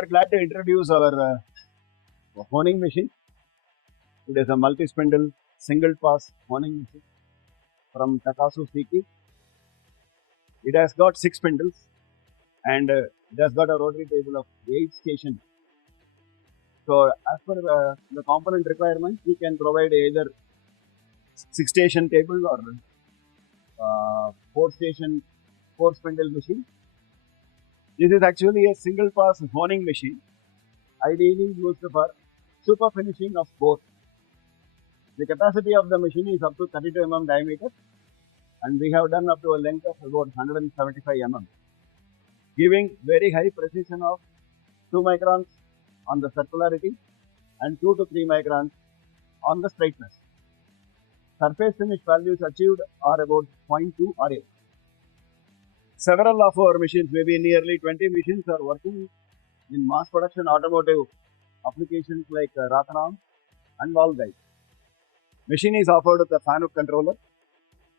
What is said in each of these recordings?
are glad to introduce our honing machine. It is a multi-spindle single pass honing machine from Takasu Seiki. It has got 6 spindles and it has got a rotary table of 8 stations. So as per the component requirements, we can provide either 6-station table or 4-station 4-spindle machine. This is actually a single pass honing machine, ideally used for super finishing of board. The capacity of the machine is up to 32 mm diameter, and we have done up to a length of about 175 mm, giving very high precision of 2 microns on the circularity and 2 to 3 microns on the straightness. Surface finish values achieved are about 0.2 RA. Several of our machines, maybe nearly 20 machines, are working in mass production automotive applications like rocker arm and valve guide. Machine is offered with a fan hook controller,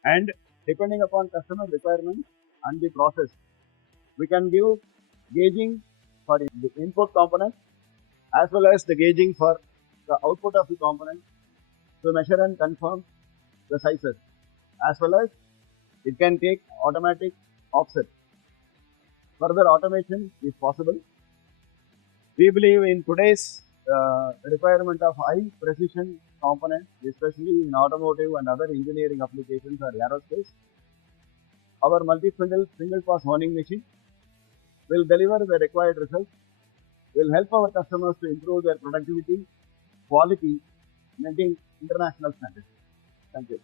and depending upon customer requirements and the process, we can give gauging for the input component as well as the gauging for the output of the component to measure and confirm the sizes, as well as it can take automatic offset. Further automation is possible. We believe in today's requirement of high precision components, especially in automotive and other engineering applications or aerospace. Our multi-spindle single pass honing machine will deliver the required results, will help our customers to improve their productivity, quality, meeting international standards. Thank you.